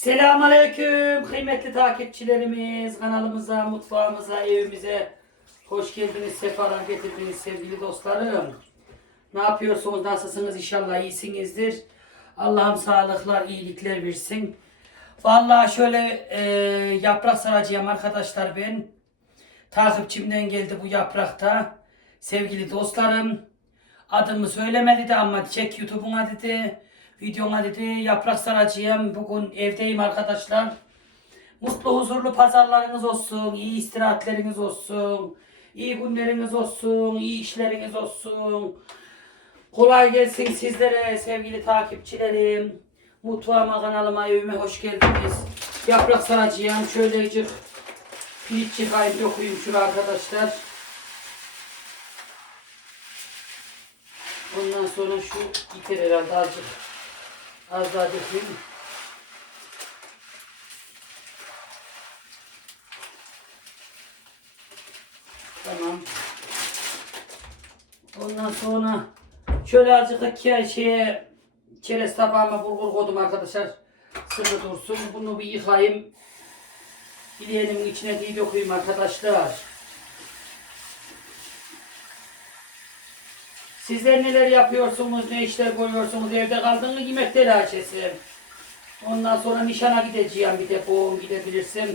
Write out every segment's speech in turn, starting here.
Selamünaleyküm kıymetli takipçilerimiz. Kanalımıza, mutfağımıza, evimize hoş geldiniz, sefalar getirdiniz sevgili dostlarım. Ne yapıyorsunuz, nasılsınız? İnşallah iyisinizdir. Allah'ım sağlıklar, iyilikler versin. Vallahi şöyle e, yaprak saracağım arkadaşlar ben. Takipçimden geldi bu yaprakta. Sevgili dostlarım. Adımı söylemedi de ama çek YouTube'una dedi. Videoma dedi yaprak saracağım. Bugün evdeyim arkadaşlar. Mutlu huzurlu pazarlarınız olsun. iyi istirahatleriniz olsun. iyi günleriniz olsun. iyi işleriniz olsun. Kolay gelsin sizlere sevgili takipçilerim. Mutfağıma kanalıma evime hoş geldiniz. Yaprak saracağım. Şöylecik pirinç çıkayım dokuyayım şunu arkadaşlar. Ondan sonra şu biter herhalde azıcık. Az daha. Tamam. Ondan sonra şöyle azıcık da ki- şeye çerez tabağıma bulgur koydum arkadaşlar. Sıvı dursun. Bunu bir yıkayayım. Bileğimin içine diye dökeyim arkadaşlar. Sizler neler yapıyorsunuz, ne işler koyuyorsunuz, evde kaldın mı yemek telaşesi. Ondan sonra nişana gideceğim bir de boğum gidebilirsem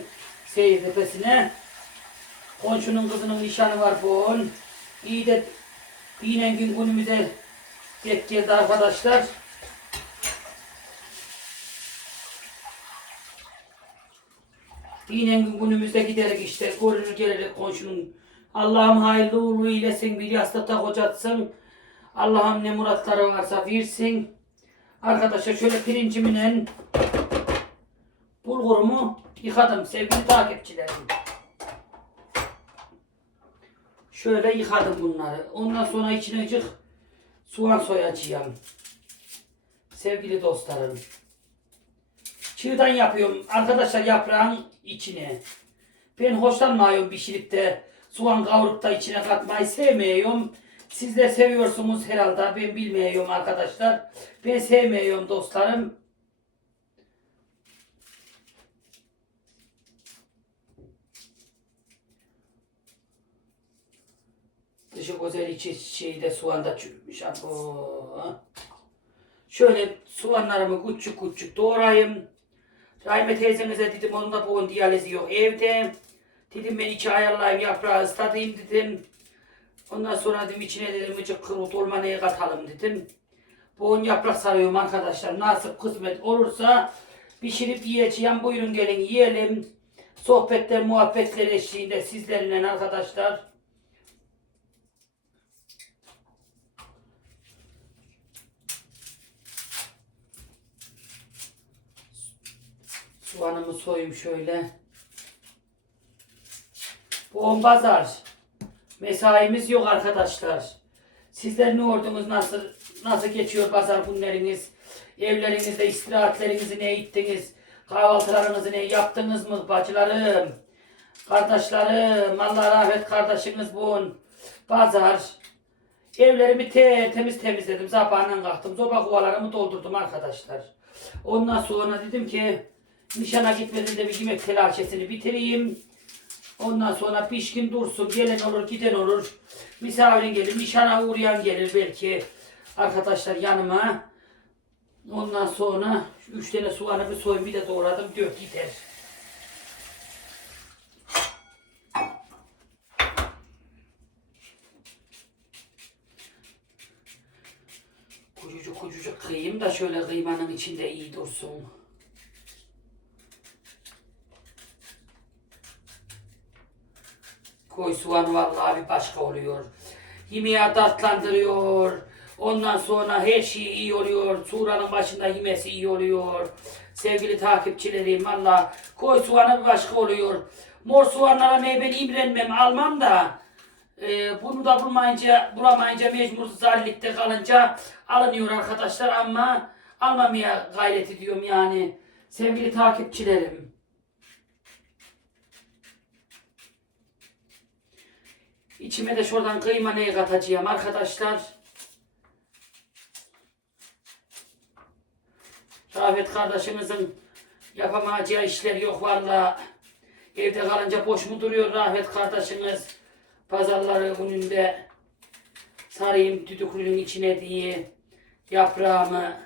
seyir tepesine. Komşunun kızının nişanı var boğun. İyi de yine gün günümüze denk geldi arkadaşlar. Yine gün günümüzde giderik işte. Görünür gelirik komşunun. Allah'ım hayırlı uğurlu eylesin. Bir yastıkta kocatsın. Allah'ım ne muratları varsa versin. Arkadaşlar şöyle pirincimle bulgurumu yıkadım sevgili takipçilerim. Şöyle yıkadım bunları. Ondan sonra içine azıcık soğan soyacağım. Sevgili dostlarım. Çığdan yapıyorum arkadaşlar yaprağın içine. Ben hoşlanmıyorum pişirip de soğan kavurup da içine katmayı sevmiyorum. Siz de seviyorsunuz herhalde. Ben bilmiyorum arkadaşlar. Ben sevmiyorum dostlarım. Dışı güzel içi şeyde soğanda çürümüş. Abo. Şöyle soğanlarımı küçük küçük doğrayayım. Rahime teyzemize dedim onun da bugün diyalizi yok evde. Dedim ben içi ayarlayayım yaprağı ıslatayım dedim. Ondan sonra dedim içine dedim ıcık kırmızı dolmaneye katalım dedim. Bugün yaprak sarıyorum arkadaşlar. Nasip kısmet olursa pişirip yiyeceğim. Buyurun gelin yiyelim. Sohbetler, muhabbetler eşliğinde sizlerle arkadaşlar. Soğanımı soyayım şöyle. Bu pazar. Mesaimiz yok arkadaşlar. Sizler ne ordunuz nasıl nasıl geçiyor pazar günleriniz? Evlerinizde istirahatlerinizi ne ettiniz? Kahvaltılarınızı ne yaptınız mı bacılarım? Kardeşlerim, Allah rahmet kardeşiniz bun. Pazar. Evlerimi te temiz temizledim. Sabahından kalktım. Zoba kovalarımı doldurdum arkadaşlar. Ondan sonra dedim ki nişana gitmeden de bir yemek telaşesini bitireyim. Ondan sonra pişkin dursun. Gelen olur, giden olur. Misafirin gelir, nişana uğrayan gelir belki. Arkadaşlar yanıma. Ondan sonra üç tane soğanı bir soyun bir de doğradım. Dört gider. Kucucuk kucucuk kıyayım da şöyle kıymanın içinde iyi dursun. Koy soğan vallahi bir başka oluyor. Yemeği tatlandırıyor. Ondan sonra her şey iyi oluyor. Suranın başında yemesi iyi oluyor. Sevgili takipçilerim valla koy soğanı bir başka oluyor. Mor soğanlara ben imrenmem almam da e, bunu da bulmayınca bulamayınca mecbur zallikte kalınca alınıyor arkadaşlar ama almamaya gayret ediyorum yani sevgili takipçilerim. İçime de şuradan kıyma neyi katacağım arkadaşlar. Rafet kardeşimizin Yapamayacağı işler yok valla. Evde kalınca boş mu duruyor rahmet kardeşiniz? Pazarları gününde sarayım düdüklünün içine diye yaprağımı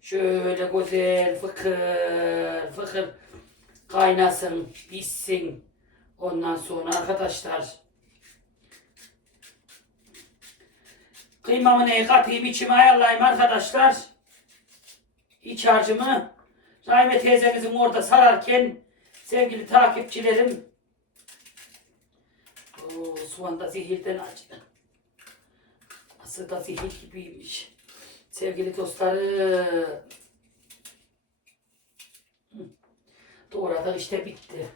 şöyle güzel fıkır fıkır kaynasın, pişsin. Ondan sonra arkadaşlar kıymamı neye katayım içime ayarlayayım arkadaşlar. İç harcımı Rahime teyzemizin orada sararken sevgili takipçilerim Oo, soğan da zehirden acı. Nasıl da zehir gibiymiş. Sevgili dostlarım. Hı. Doğradık işte bitti.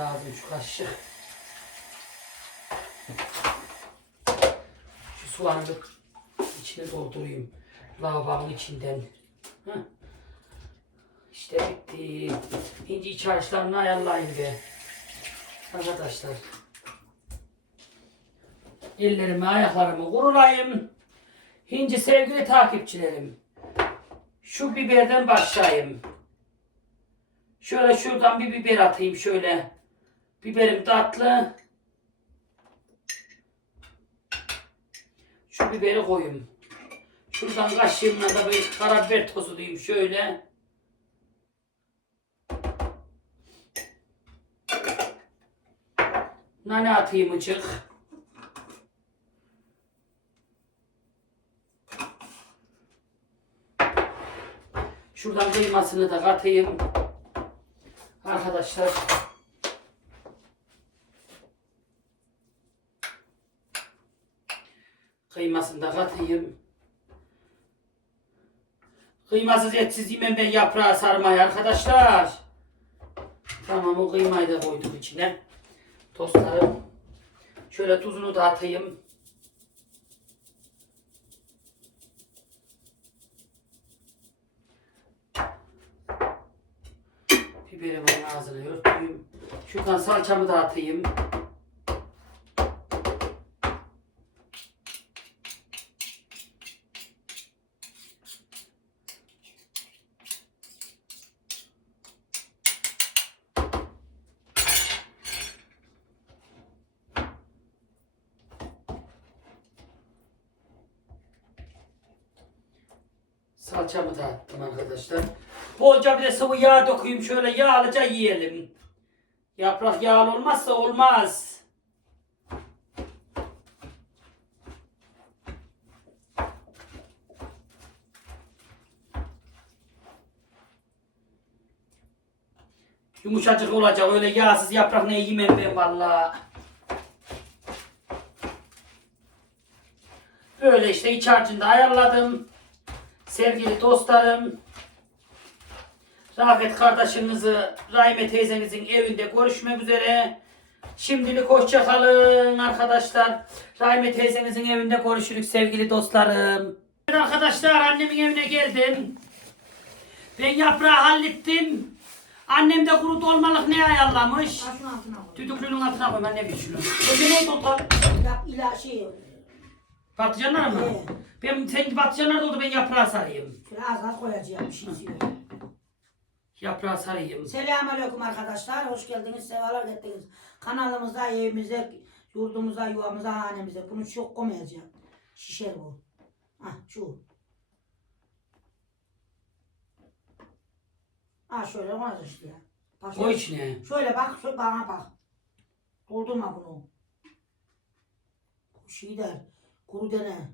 Lazım şu kaşık. Şu da içine doldurayım. Lavabonun içinden. Heh. İşte bitti. İnci iç harçlarını ayarlayın be. Arkadaşlar. Ellerimi ayaklarımı kurulayım. Hinci sevgili takipçilerim. Şu biberden başlayayım. Şöyle şuradan bir biber atayım şöyle. Biberim tatlı. Şu biberi koyayım. Şuradan kaşığımla da bir karabiber tozu diyeyim şöyle. Nane atayım ıcık. Şuradan kıymasını da katayım. Arkadaşlar. Kıymasını da katayım. Kıymasız etsiz yemem ben yaprağı sarmayı arkadaşlar. Tamam o kıymayı da koydum içine. Tostlarım. Şöyle tuzunu da atayım. Biberimin ağzını örteyim. Şuradan salçamı da atayım. Salçamı da attım arkadaşlar. Bolca bir de sıvı yağ dökeyim şöyle yağlıca yiyelim. Yaprak yağlı olmazsa olmaz. Yumuşacık olacak öyle yağsız yaprak ne yemem ben valla. Böyle işte iç harcını da ayarladım. Sevgili dostlarım, Rafet kardeşinizi Rahime teyzenizin evinde görüşmek üzere. Şimdilik hoşça kalın arkadaşlar. Rahime teyzenizin evinde görüşürük sevgili dostlarım. Evet arkadaşlar annemin evine geldim. Ben yaprağı hallettim. Annem de kuru dolmalık ne ayarlamış? Şunun altına koy. Düdüklünün altına koy ben ne bileyim şunu. Önce neydi o tat? Ya ila şey Patlıcanlar mı? Evet. Ben seninki patlıcanlar da oldu ben yaprağı sarayım. şöyle az az koyacağım bir şey istiyor. Yaprağı sarayım. Selamünaleyküm arkadaşlar. Hoş geldiniz. Sevalar getirdiniz. Kanalımıza, evimize, yurdumuza, yuvamıza, hanemize. Bunu çok koymayacağım. Şişer bu. Ah şu. Ha şöyle olmaz işte ya. Bak Koy içine. Şöyle bak, şöyle bana bak. Doldurma bunu. Şey der, kuru dene.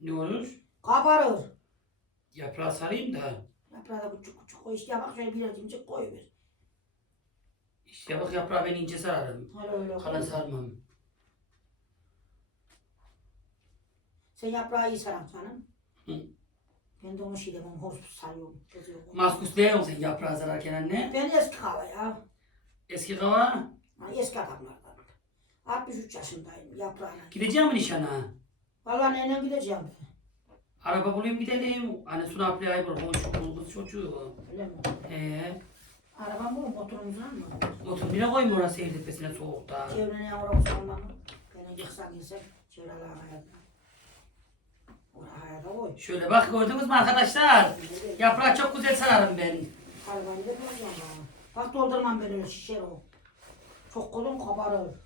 Ne olur? Kabarır. Yaprağı sarayım da. Yaprağı da küçük küçük koy. İşte bak şöyle birer cimcik koyuver. İşte bak yaprağı ben ince sararım. Öyle öyle koy. sarmam. Sen yaprağı iyi saran canım. Hı. Ben de onu şey demem, hoş sarıyorum. Kızıyor. Maskus değil misin yaprağı sararken anne? Ben eski hava ya. Eski kava. Ha, Eski adamlardan. 63 yaşındayım yaprağına. Gideceğim mi nişana? Vallahi nenem gideceğim ben. Araba bulayım gidelim. Hani Suna abla ay var. Komşu kız çocuğu. Öyle mi? Ee, Arabam bu mu? Motorumuz var mı? Motor bile koyma orası evletmesine soğukta. Çevrene yavrum sormamı. Beni yıksak yesek. Çevreli hayatına. Oraya hayata koy. Şöyle bak gördünüz mü arkadaşlar? Yaprağı çok güzel sararım ben. Hayvanı da bulacağım bana. Bak doldurmam ben öyle şişer o. Çok kolun kabarır.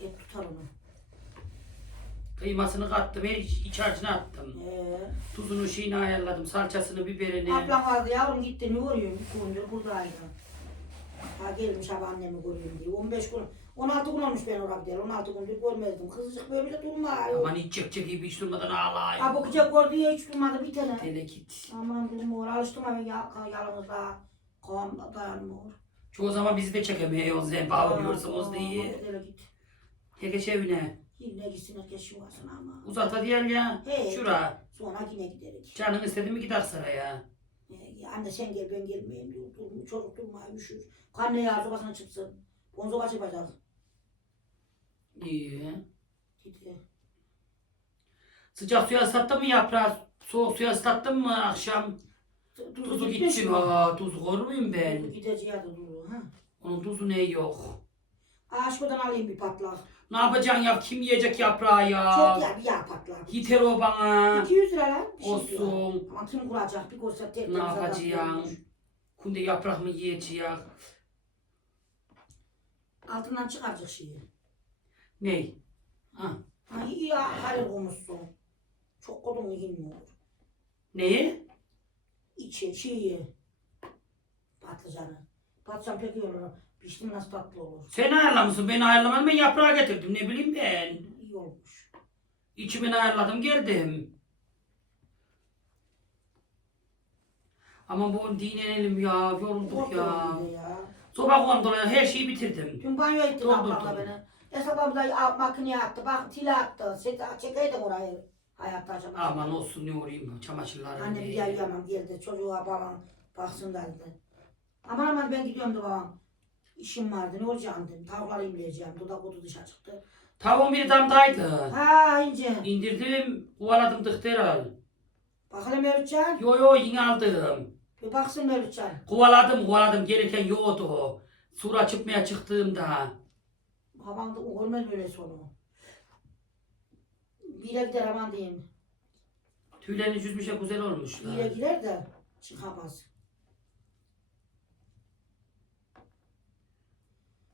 Et tutar onu. Kıymasını kattım, her iç, iç harcını attım. Ee, Tuzunu şeyini ayarladım, salçasını, biberini. ablam vardı yavrum gitti ne görüyorum? Gündür buradaydı. Ha gelmiş abi annemi görüyorum diye. 15 gün, 16 gün olmuş ben oraya gidelim. 16 gündür görmezdim. Kızcık böyle durma. Aman hiç çek çek gibi hiç durmadan ağlayın. Abi kucak gördü ya hiç durmadı bir tane. Hele git. Aman dedim oraya alıştım ben ya, yalnızlığa. Kafam dayanmıyor. Çoğu zaman bizi de çekemiyoruz, hem bağırıyorsunuz diye. Hele git. Herkes evine. Yine gitsin herkes yuvasına ama. Uzakta diğer ya. He. Şura. Sonra yine giderik. Canın istedi mi gider saraya. Ee, anne sen gel ben gelmeyeyim diyor. Dur, çocuk durmaya üşür. Anne ya sobasına çıksın. Bonzo kaç yapacağız. İyi. Gitti. Sıcak suya ıslattın mı yaprağı? Soğuk suya ıslattın mı akşam? Tuzu, mi? Aa, tuzu korur muyum ben? gideceği de duru. Ha. Onun tuzu ne yok. Aşkodan alayım bir patlak. Ne yapacaksın ya? Kim yiyecek yaprağı ya? Çok ya bir yağ patlak. Yeter o bana. 200 lira lan. bir şey. Olsun. Ama kim kuracak? Bir kursa tek Ne yapacaksın? Kunde yaprak mı yiyeceğiz? Altından çıkaracak şeyi. Ney? Ha. İyi ya hayır koymuşsun. Çok kodum yemiyor. Neyi? İçi, şeyi. Patlıcanı. Patlıcan pek iyi olur. Pişti mi nasıl tatlı olur. Sen ayarlamışsın. Ben ayarlamadım. Ben yaprağı getirdim. Ne bileyim ben. İyi olmuş. İçimini ayarladım geldim. Ama bu dinlenelim ya. Yorulduk ya. De ya. Soba kontrolü her şeyi bitirdim. Dün banyo ettin Doldurdum. ablamla beni. Hesabımda makineye attı. Bak tile attı. Set, çekeydim orayı. Hayatta acaba. Aman olsun ne uğrayayım çamaşırları. Anne bir gel yiyemem geldi. Çocuğa babam baksın dedi. Aman aman ben gidiyorum da babam. İşim vardı ne olacağım dedim. Tavukları imleyeceğim. Dudak kutu dışarı çıktı. Tavuğun biri damdaydı. Ha ince. İndirdim, kovaladım dıhtera. Bakalım Mevlütcan. Yo yo yine aldım. Bir baksın Mevlütcan. Kovaladım, kovaladım gelirken yoktu. Sura çıkmaya çıktığımda. Babam da görmez böyle sonu. Bire gider aman diyeyim. Tüylerini çözmüşe güzel olmuşlar. Bire girer de çıkamaz.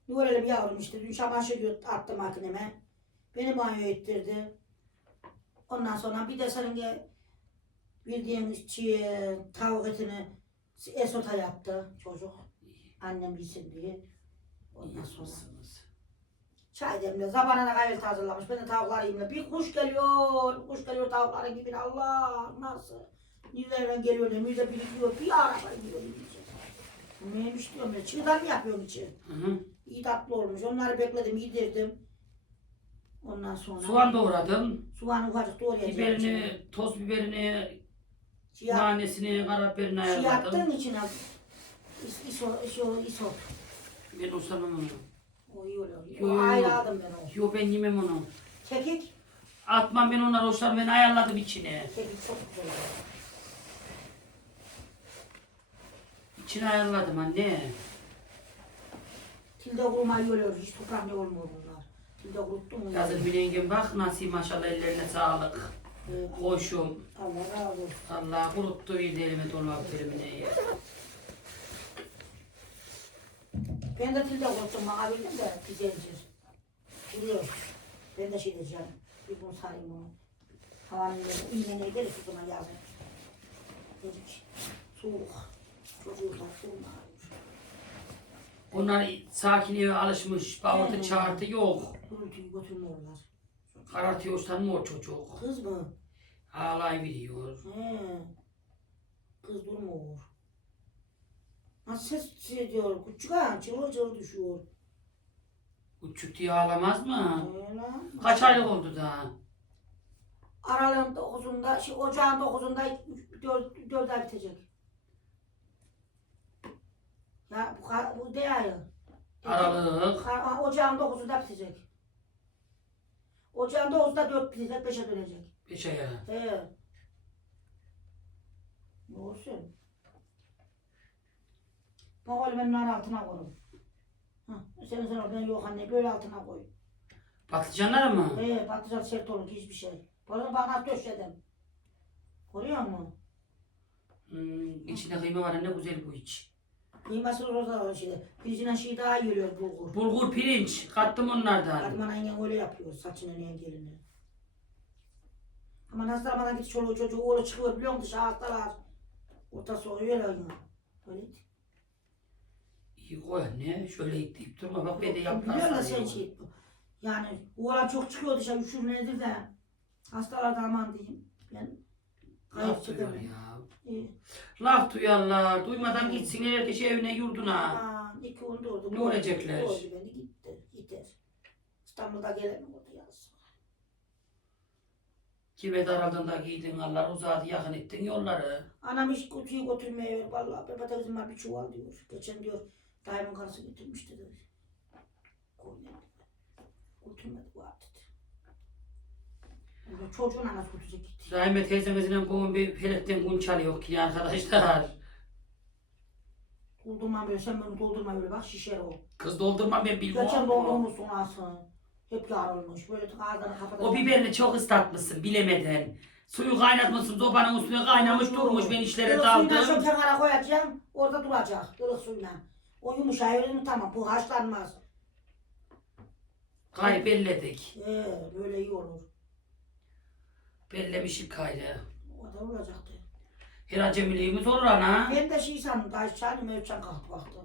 Ne görelim yavrum işte dün çamaşır attı makineme. Beni banyo ettirdi. Ondan sonra bir de senin bildiğin çiğ tavuk etini esota yaptı çocuk. Annem yesin diye. Ondan sonra çay demliyor. Zabanına kahvaltı hazırlamış. Ben de tavukları yiyeyim. Bir kuş geliyor. Kuş geliyor tavukların gibi. Allah nasıl? Nereden geliyor ne? Nerede birikiyor? Bir araba gidiyor. Neymiş diyorum ya. Çiğdem mi yapıyorsun içi? Hı hı. İyi tatlı olmuş. Onları bekledim, yedirdim. Ondan sonra... Soğan doğradım. Soğanı ufacık doğrayacağım. Biberini, toz biberini, yap- nanesini, karabiberini şey ayarladım. içine is, iso, iso, iso. Ben ustamam onu. O iyi oluyor. Yo, yo, O yo. ayrı aldım ben onu. Yo ben yemem onu. Kekik. Atmam ben onları hoşlar ben ayarladım içine. Kekik çok güzel oluyor. İçine ayarladım anne. Tilde kuruma oluyor. Hiç toprak ne olmuyor bunlar. Tilde kuruttum? Yazın bir yengem bak nasıl maşallah ellerine sağlık. Evet. Hoşum. Allah razı olsun. Allah kuruttu bir elime dolma terimine. Ben de tilde kuruttum. Bana bildim de güzelcir. Biliyor. Ben de şey diyeceğim. Bir bunu sarayım onu. Havanın yeri. İğne gelir ki zaman yazın. Dedik. Soğuk. Çocuğu da durma. Onlar sakin eve alışmış. Bağırtı He. çağırtı yok. Gürültüyü götürmüyorlar. Karartıyor ustanmıyor çocuk. Kız mı? Ağlay biliyor. He. Kız durmuyor. Nasıl ses şey diyor? Küçük ha, çığır çığır düşüyor. Küçük diye ağlamaz mı? Öyle. Kaç aylık oldu da? Aralığın dokuzunda, şey, ocağın dokuzunda dört, dört ay bitecek. Ya bu, kar- bu de ayı. Aralık. Kar- ha, Ocağın dokuzunda bitecek. Ocağın dokuzunda dört bitecek, beşe dönecek. Beş aya. He. Ne olsun? Bak öyle ben nar altına koydum. Hah, sen sen oradan yok anne böyle altına koy. Patlıcanlar mı? Ee, patlıcan sert olur hiçbir şey. Bana bak nasıl döşedim. Görüyor musun? Hmm, içinde kıyma var ne güzel bu iç. Kıyması orada var şimdi. Pirinçle şey daha iyi yürüyor bulgur. Bulgur pirinç kattım onlardan. Fatma annem öyle yapıyor saçını neyin gelini. Ama nasıl Ramazan git çoluğu çocuğu oğlu çıkıyor biliyor musun dışarı hastalar. Ortası oluyor öyle. Öyle. İyi koy anne şöyle itleyip durma bak ben de Biliyor yapmaz musun sen şey? Yani oğlan çok çıkıyor dışarı üşür nedir de. Hastalarda aman diyeyim. Ben Laf çıkamıyorum. ya. İyi. Laf duyarlar. Duymadan gitsinler herkes evine yurduna. Aa, iki on doğdu. Ne olacaklar? Doğdu beni gitti. Gider. İstanbul'da gelemiyordu yaz. Kime daraldığında giydin Allah uzadı yakın ettin yolları. Anam hiç kutuyu götürmeye ver. Vallahi be patatesim var bir çuval diyor. Geçen diyor dayımın karısı götürmüştü. Koymadı. Götürmedi bu dedi. Yani Çocuğun anası götürecek gitti. Rahime teyzemizin bugün bir felekten gün çalıyor ki arkadaşlar. Doldurma böyle sen beni doldurma böyle bak şişer o. Kız doldurma ben bilmem. Geçen doldurmuşsun asın. Hep yarılmış. Böyle ağzını kapatacak. O biberini çok ıslatmışsın bilemeden. Suyu kaynatmışsın sobanın üstüne kaynamış durmuş ben işlere Ilık suyla şu daldım. kenara koyacağım. Orada duracak. Ilık suyla. O yumuşak öyle mi tamam. Bu haşlanmaz. Gayrı belledik. Ee, böyle iyi olur. Bellemişik gayrı. O da olacaktı. Her acemiliğimiz olur ana. Ben de şey sandım. Daha hiç çağırdım. Ölçen kalktı baktı.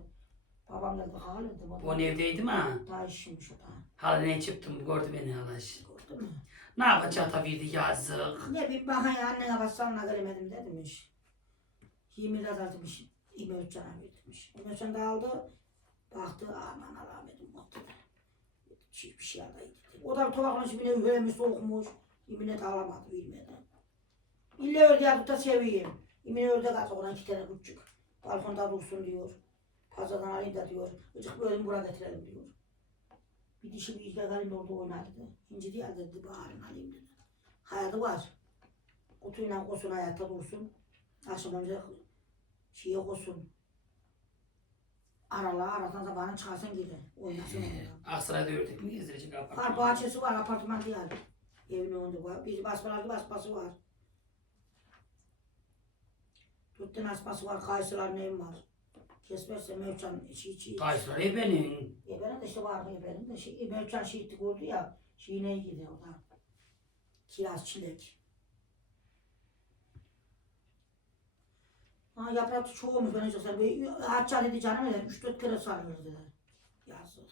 Babam dedi hala dedim. O evdeydi mi? ha? Daha işmiş o da. Hala ne çıktım gördü beni halaş. Gördün mü? Ne yapacak tabii yazık. Ne bir bakın ya annene bassanla gelemedim de demiş. 20 lira demiş. İme ölçen demiş. İme ölçen de aldı. Baktı aman Allah'ım dedim. Baktı da. Hiçbir şey alaydı. O da tuvakmış bile üflemiş soğukmuş. İmine de alamadı bilmedi. İlle ördü ya da seveyim. İmine ördü kalsa ona iki tane küçük. Balkonda dursun diyor. Pazardan alayım da diyor. Icık bölüm buraya getirelim diyor. Bir dişi bir izle galim orada oynardı. İnci diye dedi bağırın alayım dedi. Hayatı var. Kutuyla kosun hayatta dursun. Akşam önce şeye kosun. Arala aradan sabahına çıkarsın gidi. Oynasın orada. Aksaray'da ördük mü Var apartman? bahçesi var apartman değil. Evin önünde var. Bir basmalar basması var. Tane asması var. Kayısılar neyim var. Kesmezse mevçan çiğ çiğ. Taşlar benim. E benim de işte vardı ya benim de. Şey, e, mevçan şehitlik oldu ya. Şey ne gidiyor o da. Kiraz çilek. Ha yaprak çoğumuş ben sen böyle hacca dedi canım öyle üç dört kere sarılır dedi. Yazık.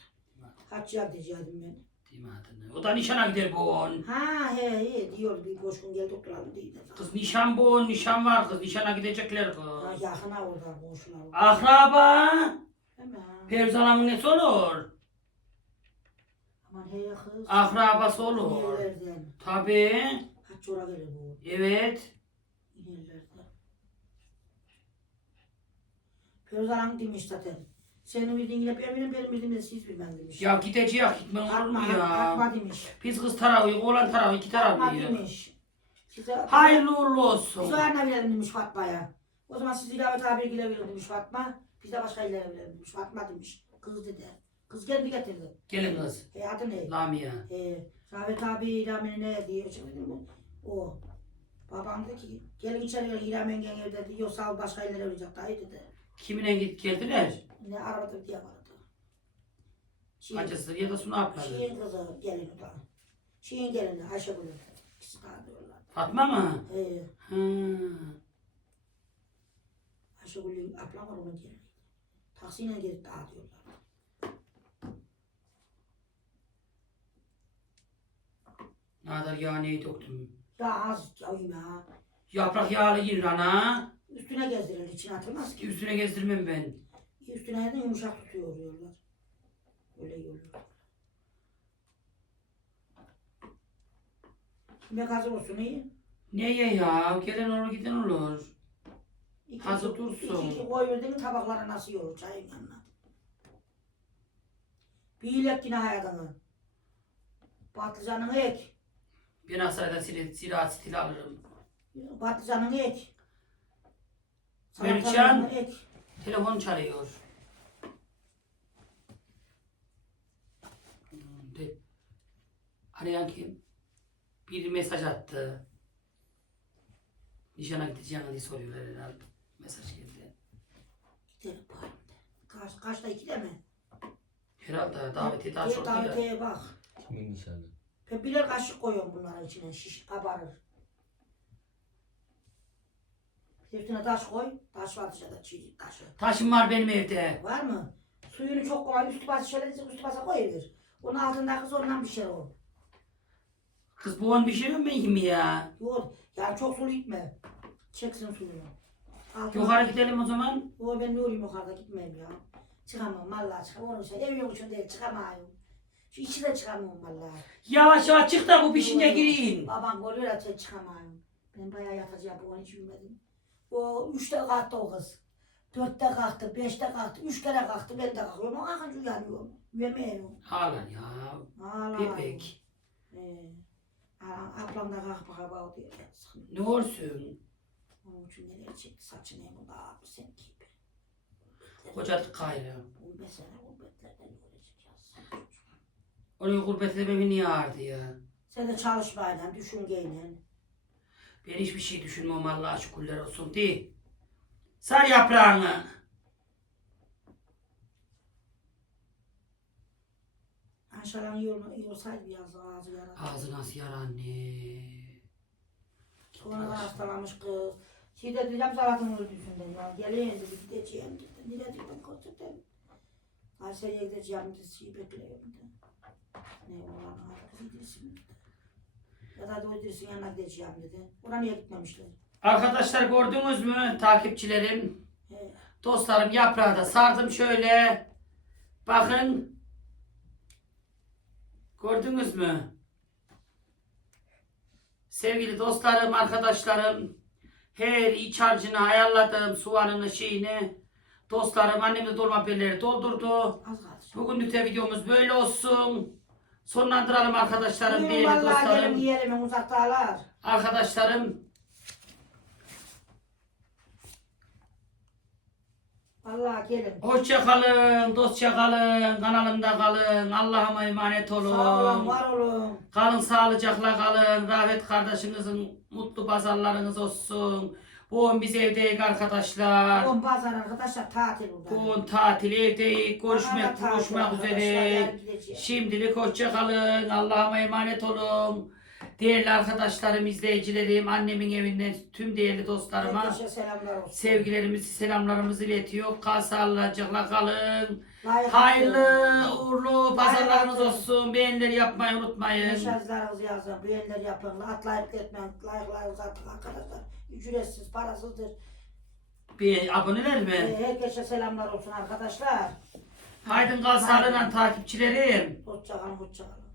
Hacca diyecektim ben. Değil mi adını? O da nişana gider bu on. Ha he he diyor bir boş gün geldi oturalım dedi. Kız nişan bu on, nişan var kız. Nişana gidecekler Ha kız. yakına orada boşuna. Akraba. Hemen. Perzalamın nesi olur? Aman he kız. Akrabası olur. İnerlerden. Tabii. Hacca oraya gelir bu. Evet. İnerlerden. Ferzan'ın demiş zaten. Senin bildiğin gibi eminim benim bildiğim de siz bilmem demiş. Ya gideceğiz gitmen olur mu ya? Fatma demiş. Biz kız tarafı, oğlan tarafı, iki Fatma tarafıyız. demiş. Size, Hayırlı uğurlu olsun. Biz ayarına verelim demiş Fatma'ya. O zaman siz ilave tabir güle verin demiş Fatma. Biz de başka illere verelim demiş. Fatma demiş. Kız dedi. Kız geldi getirdi. Gelin kız. E adı ne? Lamia. E, Rahmet abi İlhami ne diyor şimdi mi? O. Babam dedi ki gelin içeri gelin İlhami yengen evde diyor sağ ol başka illere verecek dayı dedi. Kimine git geldiler? Ne arabada diye vardı. Şeyin, Acısı ya da Suna abladı. şeyin kızı gelin o da. Şeyin gelini Ayşe Gül'ün. İkisi daha diyorlar. Fatma mı? E, Hı. Ayşe Gül'ün abla var onun gelini. Taksiyle gelip daha diyorlar. Ne kadar yağ neyi döktüm. Ya az yavrum ya. Yaprak yağlı yenir ana. Üstüne gezdirir içine atılmaz ki. Üstüne gezdirmem ben. Üstüne de yumuşak tutuyor diyorlar. Öyle yiyorlar. Yemek hazır olsun iyi. Neye ya? Gelen olur giden olur. İki, Hazır dursun. İki, iki koy verdin tabaklara nasıl yiyor çayın yanına. Bir ilek yine hayatını. Patlıcanını ek. Ben Aksaray'dan sile, ziraat stili alırım. Patlıcanını ek. Meriçan ek. telefon çalıyor. De, arayan kim? Bir mesaj attı. Nişana gideceğim diye soruyorlar herhalde. Mesaj geldi. Gidelim bari. Kaç, kaçta ikide mi? Herhalde davetiye daha çok. Davetiye bak. Kimin nişanı? Ben birer kaşık koyuyorum bunların içine. Şiş kabarır. Üstüne taş koy. Taş var dışarıda çiğ taşı. Taşım var benim evde. Var mı? Suyunu çok kolay üstü bası şöyle üstü basa koyuver. Onun altında kız ondan bir şey o. Kız bu on bir şey mi ya? Yok yani çok sulu gitme. Çeksin suyunu. Altına- Yukarı gidelim o zaman. Yo ben ne olayım yukarıda gitmeyeyim ya. Çıkamam vallahi çıkamam. Onun için ev yok için değil çıkamıyorum. Şu içi de çıkamıyorum vallahi. Yavaş yavaş çık da bu pişince gireyim. Babam ya sen çıkamıyorum. Ben bayağı yatacağım bu an hiç bilmedim. O üçte kalktı o kız. Dörtte kalktı, beşte kalktı, üç kere kalktı, ben de kalkıyorum. Ama kalkınca uyanıyorum. Uyuyamıyorum. Ağlan ya. Ağla. Bebek. Ee, ablam da kalk baka bak. Ne olsun? Onun için neler çekti saçını hem de ağır sen gibi. Kocadık gayrı. Bu mesele gurbetlerden görecek ya. Onun gurbet edemeyi niye ağırdı ya? Sen de çalışmayla, düşünceyle. Ben hiçbir şey düşünmem Allah'a şükürler olsun değil. Sar yaprağını. Aşağıdan iyi, ol, iyi olsaydı biraz ağzı yaralı. Ağzı nasıl yar anne. Sonra da hastalamış kız. Şey de diyeceğim zaten öldüğünden ya. Geleyim dedi gideceğim dedi. Nereye dedim koçum Kayseri'ye gideceğim dedi. Şey bekliyorum dedi. Ne olan artık İdris'im dedi. Ya da o İdris'in yanına gideceğim dedi. Oraya gitmemişler? Arkadaşlar gördünüz mü takipçilerim? Dostlarım yaprağı da sardım şöyle. Bakın. Gördünüz mü? Sevgili dostlarım, arkadaşlarım. Her iç harcını ayarladım. Soğanını şeyini. Dostlarım annem de dolma belleri doldurdu. Bugünlük de videomuz böyle olsun. Sonlandıralım arkadaşlarım, değerli vallahi gelin dostlarım. yiyelim uzaktalar. Arkadaşlarım Vallahi gelin. hoşça kalın, dostça kalın, kanalımda kalın. Allah'ıma emanet olun. Sağ olun, var olun. Kalın sağlıcakla kalın. Rahmet kardeşinizin mutlu pazarlarınız olsun. Bugün biz evdeyiz arkadaşlar. Bugün pazar arkadaşlar tatil burada. Bugün tatil evdeyiz. Görüşmek, tatil arkadaşlar, üzere. Şimdilik hoşça kalın. Allah'ıma emanet olun. Değerli arkadaşlarım, izleyicilerim, annemin evinden tüm değerli dostlarıma Herkese selamlar olsun. sevgilerimizi, selamlarımızı iletiyor. Kal sağlıcakla kalın. Hayırlı, uğurlu pazarlarınız olsun. Beğenileri yapmayı unutmayın. Mesajlarınızı yazın, beğeniler yapın, atlayıp etmeyin, layıklarınızı atın arkadaşlar. Ücretsiz, parasızdır. Bir aboneler mi? Ee, herkese selamlar olsun arkadaşlar. Haydın kal sağlığına takipçilerim. Hoşçakalın, hoşçakalın.